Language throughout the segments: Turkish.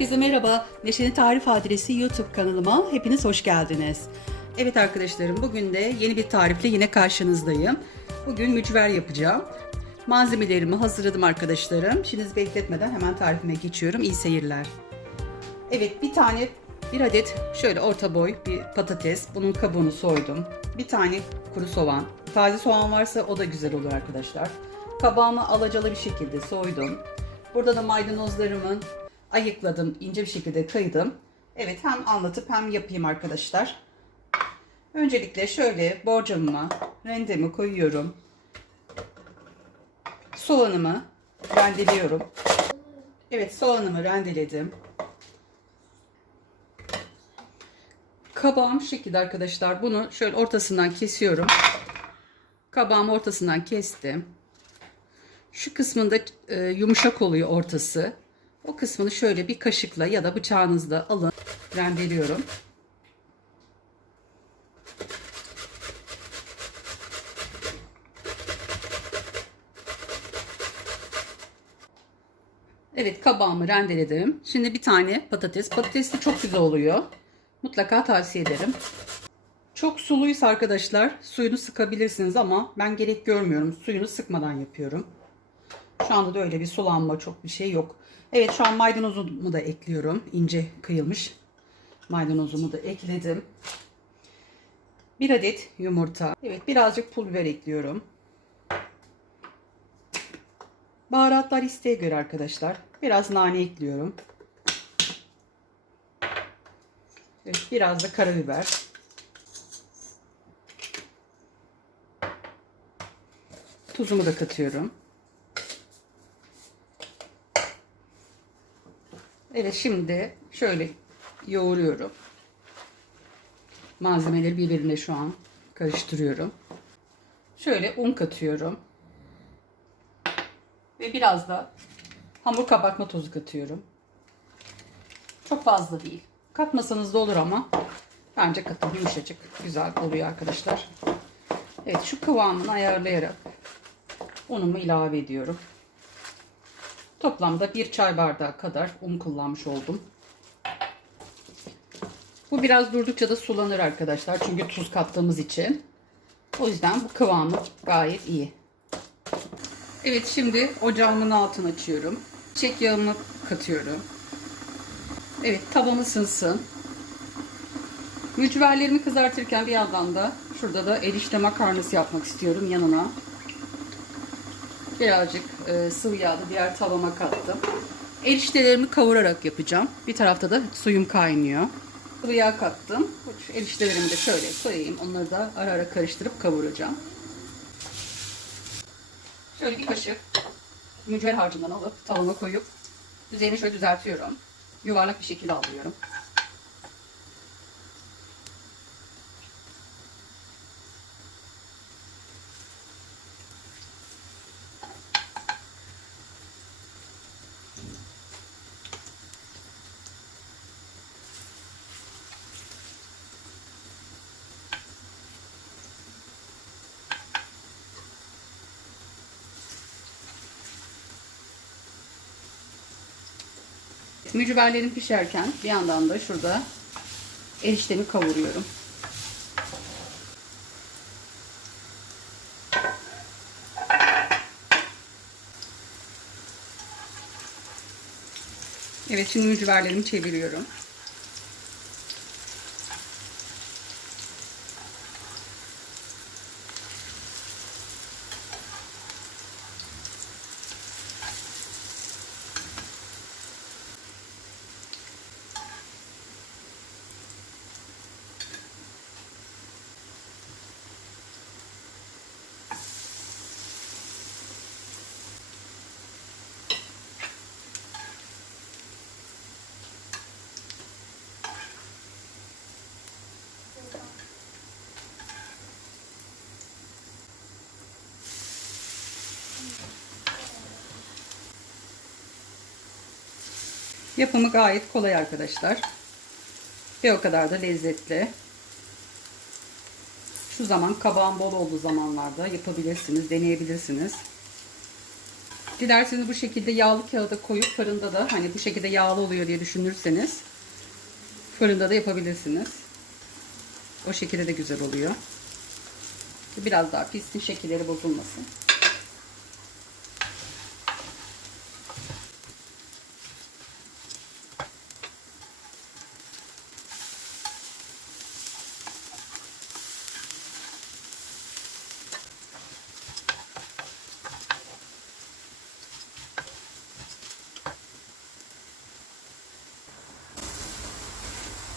Herkese merhaba. Neşe'nin Tarif Adresi YouTube kanalıma hepiniz hoş geldiniz. Evet arkadaşlarım bugün de yeni bir tarifle yine karşınızdayım. Bugün mücver yapacağım. Malzemelerimi hazırladım arkadaşlarım. Şimdi bekletmeden hemen tarifime geçiyorum. İyi seyirler. Evet bir tane bir adet şöyle orta boy bir patates. Bunun kabuğunu soydum. Bir tane kuru soğan. Taze soğan varsa o da güzel olur arkadaşlar. Kabağımı alacalı bir şekilde soydum. Burada da maydanozlarımı ayıkladım. ince bir şekilde kıydım. Evet hem anlatıp hem yapayım arkadaşlar. Öncelikle şöyle borcamıma rendemi koyuyorum. Soğanımı rendeliyorum. Evet soğanımı rendeledim. Kabağım şekilde arkadaşlar. Bunu şöyle ortasından kesiyorum. Kabağımı ortasından kestim. Şu kısmında e, yumuşak oluyor ortası. O kısmını şöyle bir kaşıkla ya da bıçağınızla alın. Rendeliyorum. Evet kabağımı rendeledim. Şimdi bir tane patates. Patates de çok güzel oluyor. Mutlaka tavsiye ederim. Çok suluysa arkadaşlar suyunu sıkabilirsiniz ama ben gerek görmüyorum. Suyunu sıkmadan yapıyorum. Şu anda da öyle bir sulanma çok bir şey yok. Evet şu an maydanozumu da ekliyorum. İnce kıyılmış maydanozumu da ekledim. Bir adet yumurta. Evet birazcık pul biber ekliyorum. Baharatlar isteğe göre arkadaşlar. Biraz nane ekliyorum. Evet, biraz da karabiber. Tuzumu da katıyorum. Evet şimdi şöyle yoğuruyorum. Malzemeleri birbirine şu an karıştırıyorum. Şöyle un katıyorum. Ve biraz da hamur kabartma tozu katıyorum. Çok fazla değil. Katmasanız da olur ama bence katın yumuşacık güzel oluyor arkadaşlar. Evet şu kıvamını ayarlayarak unumu ilave ediyorum. Toplamda bir çay bardağı kadar un kullanmış oldum. Bu biraz durdukça da sulanır arkadaşlar. Çünkü tuz kattığımız için. O yüzden bu kıvamı gayet iyi. Evet şimdi ocağımın altını açıyorum. Çek yağımı katıyorum. Evet tavam ısınsın. Mücverlerimi kızartırken bir yandan da şurada da erişte makarnası yapmak istiyorum yanına. Birazcık e, sıvı yağ da diğer tavama kattım. Eriştelerimi kavurarak yapacağım. Bir tarafta da suyum kaynıyor. Sıvı yağ kattım. Eriştelerimi de şöyle koyayım. Onları da ara ara karıştırıp kavuracağım. Şöyle bir kaşık mücver harcından alıp tavama koyup üzerini şöyle düzeltiyorum. Yuvarlak bir şekilde alıyorum. Mücverlerim pişerken bir yandan da şurada eriştemi kavuruyorum. Evet şimdi mücverlerimi çeviriyorum. Yapımı gayet kolay arkadaşlar. Ve o kadar da lezzetli. Şu zaman kabağın bol olduğu zamanlarda yapabilirsiniz, deneyebilirsiniz. Dilerseniz bu şekilde yağlı kağıda koyup fırında da hani bu şekilde yağlı oluyor diye düşünürseniz fırında da yapabilirsiniz. O şekilde de güzel oluyor. Biraz daha pişsin şekilleri bozulmasın.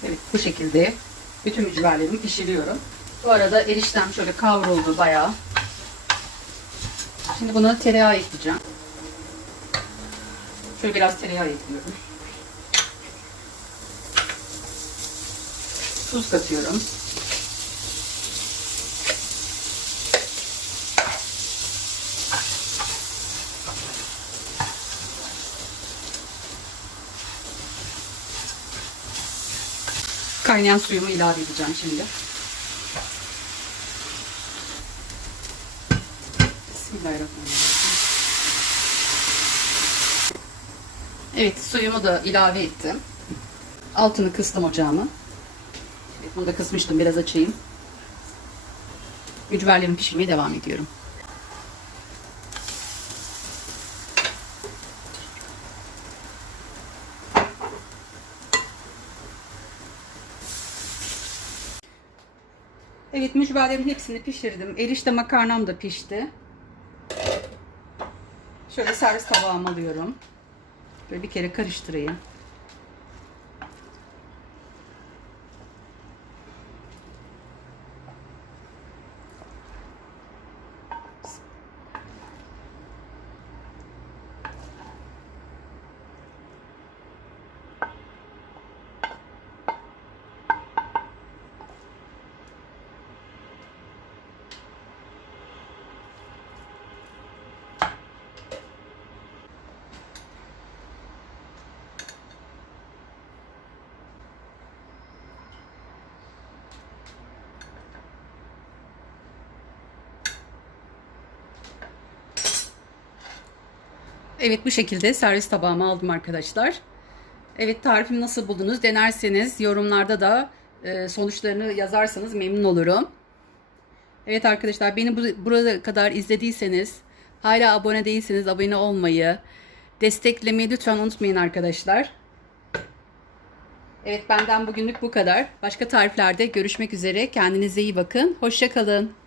Evet bu şekilde bütün mücverlerimi pişiriyorum. Bu arada eriştem şöyle kavruldu bayağı. Şimdi buna tereyağı ekleyeceğim. Şöyle biraz tereyağı ekliyorum. Tuz katıyorum. Kaynayan suyumu ilave edeceğim şimdi. Evet suyumu da ilave ettim. Altını kıstım ocağımı. Evet, bunu da kısmıştım biraz açayım. Mücverlerimi pişirmeye devam ediyorum. Mücverlerin hepsini pişirdim. Erişte makarnam da pişti. Şöyle servis tabağıma alıyorum. Böyle bir kere karıştırayım. Evet bu şekilde servis tabağıma aldım arkadaşlar. Evet tarifimi nasıl buldunuz? Denerseniz yorumlarda da e, sonuçlarını yazarsanız memnun olurum. Evet arkadaşlar beni bu, burada kadar izlediyseniz hala abone değilseniz abone olmayı, desteklemeyi lütfen unutmayın arkadaşlar. Evet benden bugünlük bu kadar. Başka tariflerde görüşmek üzere. Kendinize iyi bakın. Hoşçakalın.